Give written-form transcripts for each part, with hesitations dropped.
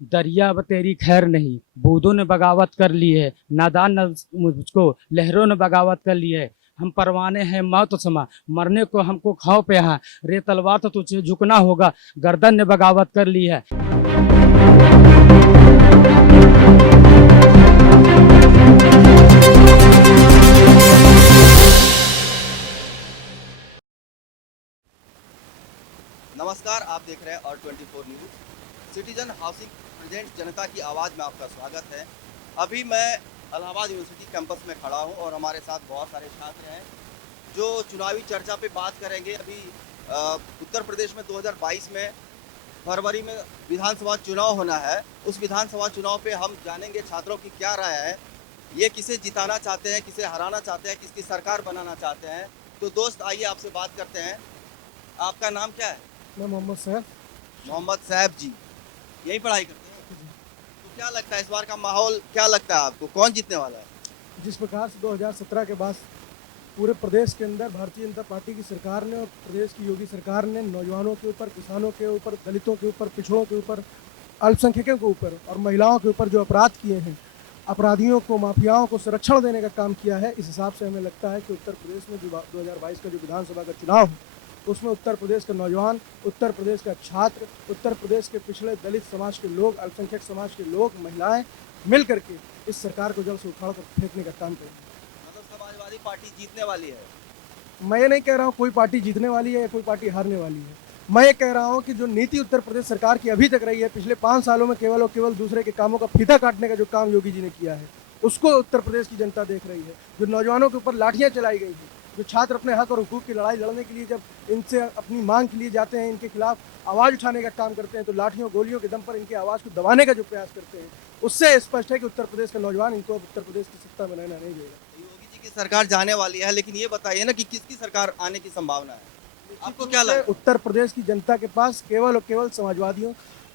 दरिया ब तेरी खैर नहीं, बूंदों ने बगावत कर ली है, नादान न मुझको लहरों ने बगावत कर ली है। हम परवाने हैं मौत समा, मरने को हमको खौफ पे है, रे तलवार तो तुझे झुकना होगा, गर्दन ने बगावत कर ली है। नमस्कार, आप देख रहे हैं और 24 न्यूज़। सिटीजन हाउसिंग प्रेजेंट जनता की आवाज़ में आपका स्वागत है। अभी मैं इलाहाबाद यूनिवर्सिटी कैंपस में खड़ा हूं और हमारे साथ बहुत सारे छात्र हैं जो चुनावी चर्चा पे बात करेंगे। अभी उत्तर प्रदेश में 2022 में फरवरी में विधानसभा चुनाव होना है। उस विधानसभा चुनाव पे हम जानेंगे छात्रों की क्या राय है, ये किसे जिताना चाहते हैं, किसे हराना चाहते हैं, किसकी सरकार बनाना चाहते हैं। तो दोस्त आइए आपसे बात करते हैं। आपका नाम क्या है? मैं मोहम्मद सैफ। मोहम्मद साहब जी, यही पढ़ाई करते हैं। तो क्या लगता है इस बार का माहौल, क्या लगता है आपको, कौन जीतने वाला है? जिस प्रकार से 2017 के बाद पूरे प्रदेश के अंदर भारतीय जनता पार्टी की सरकार ने और प्रदेश की योगी सरकार ने नौजवानों के ऊपर, किसानों के ऊपर, दलितों के ऊपर, पिछड़ों के ऊपर, अल्पसंख्यकों के ऊपर और महिलाओं के ऊपर जो अपराध किए हैं, अपराधियों को, माफियाओं को संरक्षण देने का काम किया है, इस हिसाब से हमें लगता है कि उत्तर प्रदेश में जो 2022 का जो विधानसभा का चुनाव है उसमें उत्तर प्रदेश का नौजवान, उत्तर प्रदेश का छात्र, उत्तर प्रदेश के पिछड़े दलित समाज के लोग, अल्पसंख्यक समाज के लोग, महिलाएं मिल करके इस सरकार को जड़ से उखाड़ कर फेंकने का काम करेंगे। मतलब समाजवादी पार्टी जीतने वाली है? मैं ये नहीं कह रहा हूँ कोई पार्टी जीतने वाली है या कोई पार्टी हारने वाली है। मैं ये कह रहा हूँ कि जो नीति उत्तर प्रदेश सरकार की अभी तक रही है, पिछले 5 सालों में केवल और केवल दूसरे के कामों का फीता काटने का जो काम योगी जी ने किया है, उसको उत्तर प्रदेश की जनता देख रही है। जो नौजवानों के ऊपर लाठियां चलाई गई हैं, जो छात्र अपने हक और हुकूक की लड़ाई लड़ने के लिए जब इनसे अपनी मांग के लिए जाते हैं, इनके खिलाफ आवाज़ उठाने का काम करते हैं, तो लाठियों गोलियों के दम पर इनकी आवाज़ को दबाने का जो प्रयास करते हैं, उससे स्पष्ट है कि उत्तर प्रदेश का नौजवान इनको अब उत्तर प्रदेश की सत्ता बनाना नहीं देगा। योगी जी की सरकार जाने वाली है, लेकिन ये बताइए ना कि किसकी सरकार आने की संभावना है? आपको क्या लगता है? उत्तर प्रदेश की जनता के पास केवल और केवल समाजवादियों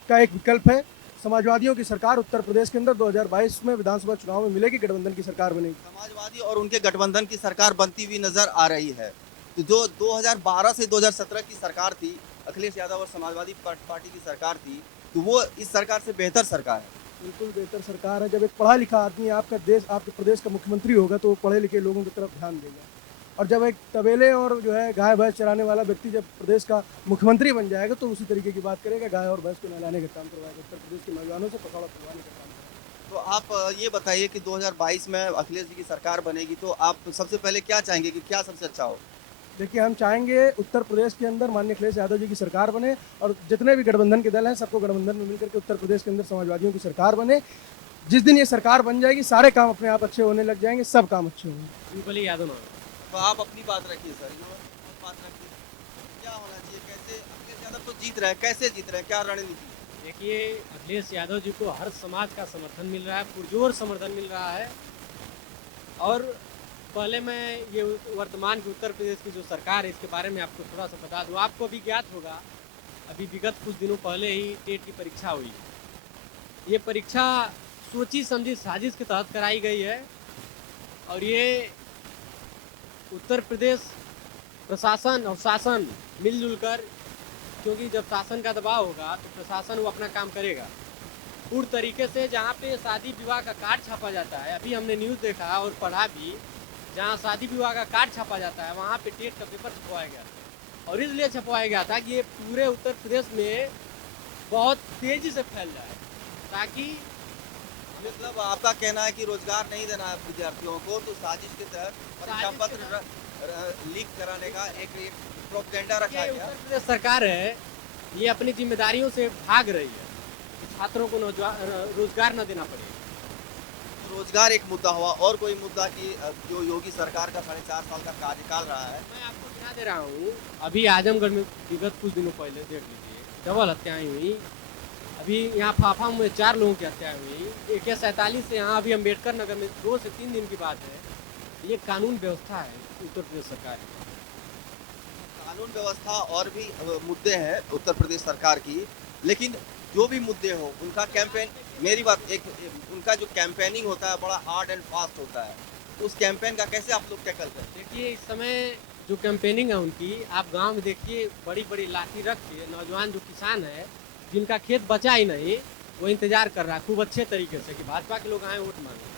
का एक विकल्प है। समाजवादियों की सरकार उत्तर प्रदेश के अंदर 2022 में विधानसभा चुनाव में मिलेगी, गठबंधन की सरकार बनेगी। समाजवादी और उनके गठबंधन की सरकार बनती हुई नजर आ रही है। तो जो 2012 से 2017 की सरकार थी, अखिलेश यादव और समाजवादी पार्टी की सरकार थी, तो वो इस सरकार से बेहतर सरकार है। बिल्कुल बेहतर सरकार है। जब एक पढ़ा लिखा आदमी आपका देश, आपके प्रदेश का मुख्यमंत्री होगा, तो वो पढ़े लिखे लोगों की तरफ ध्यान देगा। और जब एक तबेले और जो है गाय भैंस चराने वाला व्यक्ति जब प्रदेश का मुख्यमंत्री बन जाएगा, तो उसी तरीके की बात करेगा, गाय और भैंस को नहलाने का काम करवाएगा, उत्तर प्रदेश के नौजवानों से पकौड़ा करवाने का काम करेगा। तो आप ये बताइए कि 2022 में अखिलेश जी की सरकार बनेगी, तो आप सबसे पहले क्या चाहेंगे कि क्या सबसे अच्छा हो? देखिए, हम चाहेंगे उत्तर प्रदेश के अंदर माननीय अखिलेश यादव जी की सरकार बने और जितने भी गठबंधन के दल हैं सबको गठबंधन में मिलकर के उत्तर प्रदेश के अंदर समाजवादियों की सरकार बने। जिस दिन ये सरकार बन जाएगी, सारे काम अपने आप अच्छे होने लग जाएंगे, सब काम अच्छे होंगे। बिल्कुल यादव ना। तो आप अपनी बात रखिए सर, इन्होंने बात रखिए। क्या होना चाहिए, कैसे अखिलेश यादव तो जीत रहे हैं, कैसे जीत रहे हैं, क्या रणनीति? देखिए, अखिलेश यादव जी को हर समाज का समर्थन मिल रहा है, पुरजोर समर्थन मिल रहा है। और पहले मैं ये वर्तमान की उत्तर प्रदेश की जो सरकार है इसके बारे में आपको थोड़ा सा बता दूं। आपको भी ज्ञात होगा, अभी विगत कुछ दिनों पहले ही टेट की परीक्षा हुई। ये परीक्षा सोची समझी साजिश के तहत कराई गई है और ये उत्तर प्रदेश प्रशासन और शासन मिलजुल कर, क्योंकि जब शासन का दबाव होगा तो प्रशासन वो अपना काम करेगा पूर्ण तरीके से। जहाँ पे शादी विवाह का कार्ड छापा जाता है, अभी हमने न्यूज़ देखा और पढ़ा भी, जहाँ शादी विवाह का कार्ड छापा जाता है वहाँ पे टेट का पेपर छपवाया गया था। और इसलिए छपवाया गया था कि ये पूरे उत्तर प्रदेश में बहुत तेज़ी से फैल जाए, ताकि मतलब आपका कहना है कि रोजगार नहीं देना है विद्यार्थियों को, तो साजिश के तहत परीक्षा पत्र लीक कराने का एक प्रोपेगेंडा रखा ये गया। उत्तर प्रदेश सरकार है, ये अपनी जिम्मेदारियों से भाग रही है, छात्रों को रोजगार न देना पड़े। रोजगार एक मुद्दा हुआ, और कोई मुद्दा कि जो योगी सरकार का 4.5 साल का कार्यकाल रहा है। मैं आपको गिना दे रहा हूँ। अभी आजमगढ़ में विगत कुछ दिनों पहले देख लीजिए, डबल हत्याएं हुई। अभी यहाँ फाफा में 4 लोगों की हत्या हुई। AK-47 से यहाँ अभी अम्बेडकर नगर में 2 से 3 दिन की बात है। ये कानून व्यवस्था है उत्तर प्रदेश सरकार की। कानून व्यवस्था और भी मुद्दे हैं उत्तर प्रदेश सरकार की, लेकिन जो भी मुद्दे हो उनका कैंपेन, मेरी बात उनका जो कैंपेनिंग होता है बड़ा हार्ड एंड फास्ट होता है। उस कैंपेन का कैसे आप लोग टैकल करते हैं? देखिए, इस समय जो कैंपेनिंग है उनकी, आप गांव में देखिए, बड़ी बड़ी लाठी रख के नौजवान जो किसान है, जिनका खेत बचा ही नहीं, वो इंतजार कर रहा है खूब अच्छे तरीके से कि भाजपा के लोग आए वोट मांगे।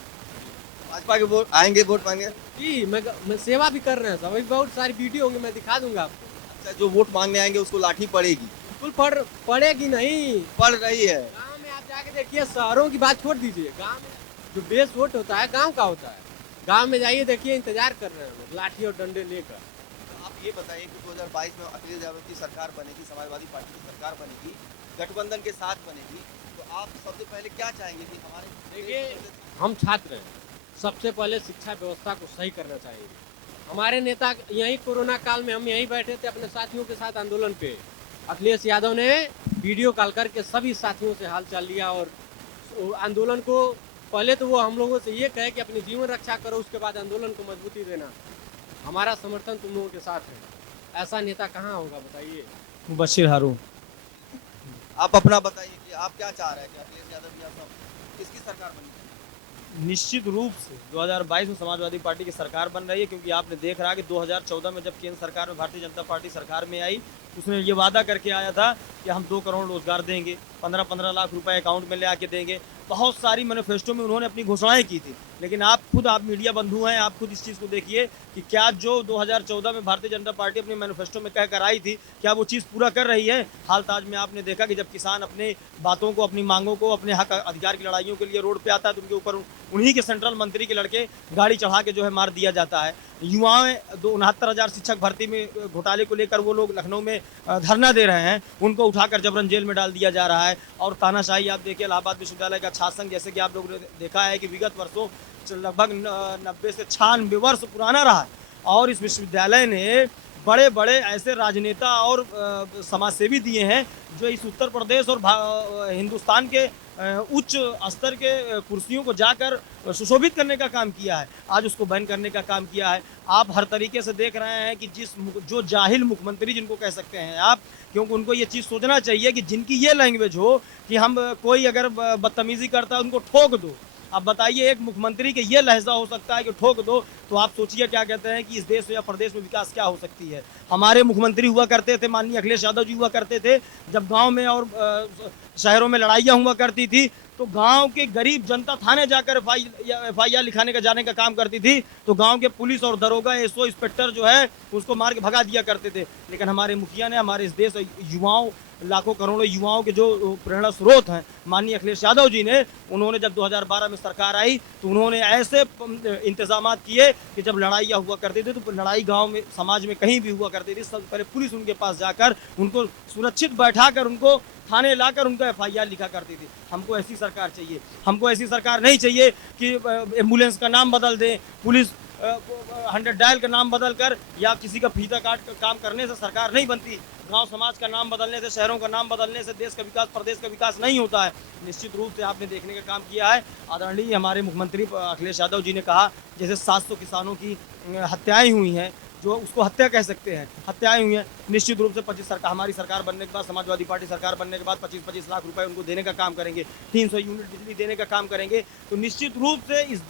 भाजपा के वोट आएंगे, वोट मांगे। जी मैं सेवा भी कर रहे हैं सब, अभी बहुत सारी वीडियो होंगी, मैं दिखा दूंगा आपको। अच्छा, जो वोट मांगने आएंगे उसको लाठी पड़ेगी? बिल्कुल पड़ेगी नहीं। पड़ रही है। गांव में आप जाके देखिए, शहरों की बात छोड़ दीजिए, गांव में जो बेस वोट होता है गांव का होता है। गांव में जाइए देखिए, इंतजार कर रहे हैं लोग लाठी और डंडे लेकर। तो आप ये बताइए कि 2022 में अखिलेश यादव की सरकार बनेगी, समाजवादी पार्टी की सरकार बनेगी, गठबंधन के साथ बनेगी, तो आप सबसे पहले क्या चाहेंगे कि हमारे देखिए, हम छात्र हैं, सबसे पहले शिक्षा व्यवस्था को सही करना चाहिए। हमारे नेता यहीं कोरोना काल में हम यहीं बैठे थे अपने साथियों के साथ आंदोलन पे, अखिलेश यादव ने वीडियो कॉल करके सभी साथियों से हालचाल लिया और आंदोलन को पहले तो वो हम लोगों से ये कहे कि अपनी जीवन रक्षा करो, उसके बाद आंदोलन को मजबूती देना, हमारा समर्थन तुम लोगों के साथ है। ऐसा नेता कहाँ होगा बताइए। मुबशिर हारून। आप अपना बताइए कि आप क्या चाह रहे हैं कि अखिलेश यादव या सब किसकी सरकार बनी? निश्चित रूप से 2022 में समाजवादी पार्टी की सरकार बन रही है, क्योंकि आपने देख रहा है कि 2014 में जब केंद्र सरकार में भारतीय जनता पार्टी सरकार में आई, उसने ये वादा करके आया था कि हम 2 करोड़ रोजगार देंगे, 15-15 लाख रुपए अकाउंट में ले आके देंगे। बहुत सारी मैनिफेस्टो में उन्होंने अपनी घोषणाएं की थी, लेकिन आप मीडिया बंधु हैं, आप खुद इस चीज़ को देखिए कि क्या जो 2014 में भारतीय जनता पार्टी अपने मैनिफेस्टो में कह कर आई थी, क्या वो चीज़ पूरा कर रही है? हाल ताज में आपने देखा कि जब किसान अपने बातों को, अपनी मांगों को, अपने हक अधिकार की लड़ाइयों के लिए रोड पे आता है तो उनके ऊपर उन्हीं के सेंट्रल मंत्री के लड़के गाड़ी चढ़ा के जो है मार दिया जाता है। युवाएं 69,000 शिक्षक भर्ती में घोटाले को लेकर वो लोग लखनऊ में धरना दे रहे हैं, उनको उठाकर जबरन जेल में डाल दिया जा रहा है। और तानाशाही आप देखिए, इलाहाबाद विश्वविद्यालय का छात्र संघ, जैसे कि आप लोगों ने देखा है कि विगत वर्षों लगभग 90 से 96 वर्ष पुराना रहा है, और इस विश्वविद्यालय ने बड़े बड़े ऐसे राजनेता और समाजसेवी दिए हैं जो इस उत्तर प्रदेश और हिंदुस्तान के उच्च स्तर के कुर्सियों को जाकर सुशोभित करने का काम किया है, आज उसको बैन करने का काम किया है। आप हर तरीके से देख रहे हैं कि जो जाहिल मुख्यमंत्री जिनको कह सकते हैं आप, क्योंकि उनको ये चीज़ सोचना चाहिए कि जिनकी ये लैंग्वेज हो कि हम कोई अगर बदतमीजी करता है उनको ठोक दो। अब बताइए, एक मुख्यमंत्री के ये लहजा हो सकता है कि ठोक दो, तो आप सोचिए क्या कहते हैं कि इस देश या प्रदेश में विकास क्या हो सकती है। हमारे मुख्यमंत्री हुआ करते थे, माननीय अखिलेश यादव जी हुआ करते थे, जब गांव में और शहरों में लड़ाइयाँ हुआ करती थी तो गांव के गरीब जनता थाने जाकर FIR लिखाने का जाने का काम करती थी, तो गांव के पुलिस और दरोगा, SO, इंस्पेक्टर जो है उसको मार के भगा दिया करते थे। लेकिन हमारे मुखिया ने हमारे इस देश युवाओं, लाखों करोड़ों युवाओं के जो प्रेरणा स्रोत हैं, माननीय अखिलेश यादव जी ने, उन्होंने जब 2012 में सरकार आई तो उन्होंने ऐसे इंतजाम किए कि जब लड़ाइयाँ हुआ करती थी तो लड़ाई गांव में, समाज में कहीं भी हुआ करती थी, सबसे पहले पुलिस उनके पास जाकर उनको सुरक्षित बैठाकर उनको थाने लाकर उनका FIR लिखा करती थी। हमको ऐसी सरकार चाहिए। हमको ऐसी सरकार नहीं चाहिए कि एम्बुलेंस का नाम बदल दें, पुलिस 100 डायल का नाम बदल कर, या किसी का फीता काट कर काम करने से सरकार नहीं बनती। गांव समाज का नाम बदलने से, शहरों का नाम बदलने से देश का विकास, प्रदेश का विकास नहीं होता है। निश्चित रूप से आपने देखने का काम किया है। आदरणीय हमारे मुख्यमंत्री अखिलेश यादव जी ने कहा, जैसे 700 किसानों की हत्याएं हुई हैं, जो उसको हत्या कह सकते हैं, हत्याएं हुई हैं। निश्चित रूप से हमारी सरकार बनने के बाद, समाजवादी पार्टी सरकार बनने के बाद 25-25 लाख रुपए उनको देने का काम करेंगे, 300 यूनिट बिजली देने का काम करेंगे। तो निश्चित रूप से इस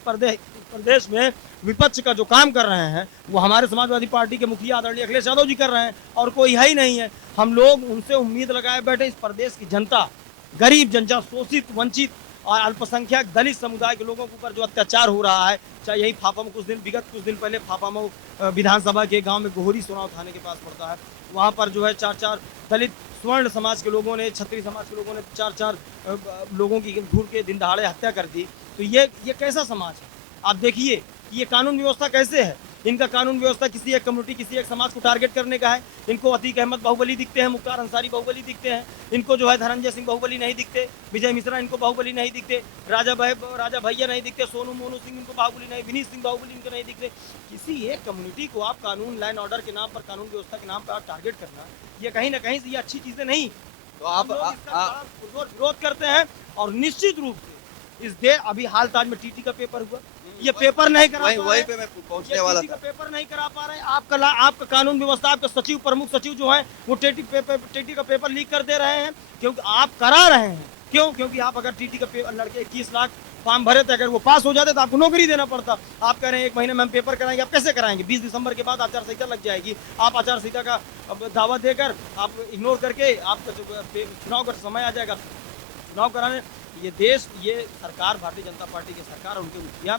प्रदेश में विपक्ष का जो काम कर रहे हैं वो हमारे समाजवादी पार्टी के मुखिया आदरणीय अखिलेश यादव जी कर रहे हैं, और कोई है ही नहीं है। हम लोग उनसे उम्मीद लगाए बैठे, इस प्रदेश की जनता, गरीब जनता, शोषित, वंचित और अल्पसंख्यक दलित समुदाय के लोगों के ऊपर जो अत्याचार हो रहा है, चाहे यही फाफा में विगत कुछ दिन पहले फाफामऊ विधानसभा के गांव में गोहरी सोनाव थाने के पास पड़ता है, वहां पर जो है 4 दलित स्वर्ण समाज के लोगों ने, क्षत्रिय समाज के लोगों ने 4 लोगों की घूर के दिन दहाड़े हत्या कर दी। तो ये कैसा समाज है? आप देखिए ये कानून व्यवस्था कैसे है। इनका कानून व्यवस्था किसी एक कम्युनिटी, किसी एक समाज को टारगेट करने का है। इनको अतीक अहमद बाहुबली दिखते हैं, मुख्तार अंसारी बाहुबली दिखते हैं, इनको जो है धनंजय सिंह बाहुबली नहीं दिखते, विजय मिश्रा इनको बाहुबली नहीं दिखते, राजा भैया नहीं दिखते, सोनू मोनू सिंह इनको बाहुबली नहीं, विनीत सिंह बाहुबली इनको नहीं दिखते। किसी एक कम्युनिटी को आप कानून, लैंड ऑर्डर के नाम पर, कानून व्यवस्था के नाम पर आप टारगेट करना, ये कहीं ना कहीं से ये अच्छी चीजें नहीं। तो आप विरोध करते हैं। और निश्चित रूप से इस देश, अभी हाल ताज में TT का पेपर हुआ, ये पेपर नहीं करा, वहीं पे मैं पहुंचने वाला था। पेपर नहीं करा पा रहे। आपका कानून व्यवस्था, आपके सचिव, प्रमुख सचिव जो है वो TT का पेपर लीक कर दे रहे हैं, क्योंकि आप करा रहे हैं। क्यों? क्योंकि आप अगर TT का पेपर, लड़के 21 लाख फॉर्म भरे थे, अगर वो पास हो जाते तो आपको नौकरी देना पड़ता। आप कह रहे हैं 1 महीने में हम पेपर कराएंगे, आप कैसे कराएंगे? 20 दिसंबर के बाद आचार संहिता लग जाएगी। आप आचार संहिता का दावा देकर, आप इग्नोर करके, आपका चुनाव का समय आ जाएगा, चुनाव कराने। ये देश, ये सरकार, भारतीय जनता पार्टी की सरकार और उनके मुखिया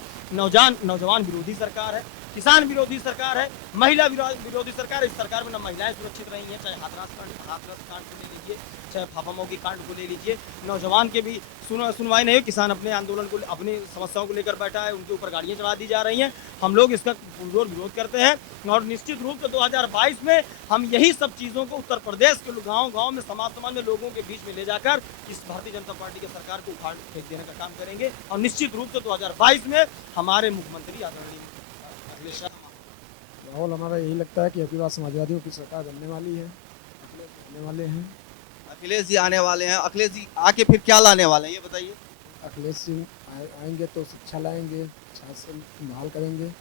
नौजवान विरोधी सरकार है, किसान विरोधी सरकार है, महिला विरोधी सरकार है। इस सरकार में न महिलाएं सुरक्षित रही हैं, चाहे हाथरस कांड को ले लीजिए, चाहे फाफामौगी कांड को ले लीजिए। नौजवान के भी सुनवाई नहीं है। किसान अपने आंदोलन को, अपनी समस्याओं को लेकर बैठा है, उनके ऊपर गाड़ियां चढ़ा दी जा रही हैं। हम लोग इसका पुरजोर विरोध करते हैं और निश्चित रूप से 2022 में हम यही सब चीज़ों को उत्तर प्रदेश के गाँव में, समाज में लोगों के बीच में ले जाकर इस भारतीय जनता पार्टी की सरकार को उखाड़ फेंक देने का काम करेंगे। और निश्चित रूप से 2022 में हमारे मुख्यमंत्री आदरणीय अखिलेश माहौल हमारा यही लगता है कि अभी बार समाजवादियों की सरकार बनने वाली है, बनने वाले हैं। अखिलेश जी आने वाले हैं। अखिलेश जी आके फिर क्या लाने वाले हैं, ये बताइए। अखिलेश जी आएंगे तो शिक्षा लाएंगे, शासन बहाल करेंगे,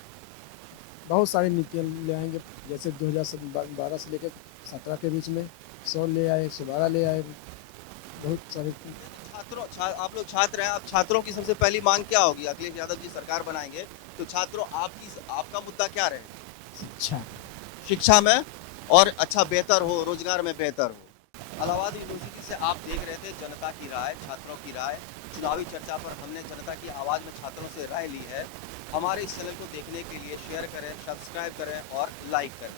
बहुत सारी नीतियाँ ले आएंगे। जैसे 2012 से लेकर 17 के बीच में 100 ले आए, 112 ले आए, बहुत सारे। आप लोग छात्र हैं, अब छात्रों की सबसे पहली मांग क्या होगी? अखिलेश यादव जी सरकार बनाएंगे तो छात्रों आपका मुद्दा क्या रहेगा? शिक्षा में और अच्छा बेहतर हो, रोजगार में बेहतर हो। इलाहाबाद यूनिवर्सिटी से आप देख रहे थे जनता की राय, छात्रों की राय। चुनावी चर्चा पर हमने जनता की आवाज़ में छात्रों से राय ली है। हमारे इस चैनल को देखने के लिए शेयर करें, सब्सक्राइब करें और लाइक करें।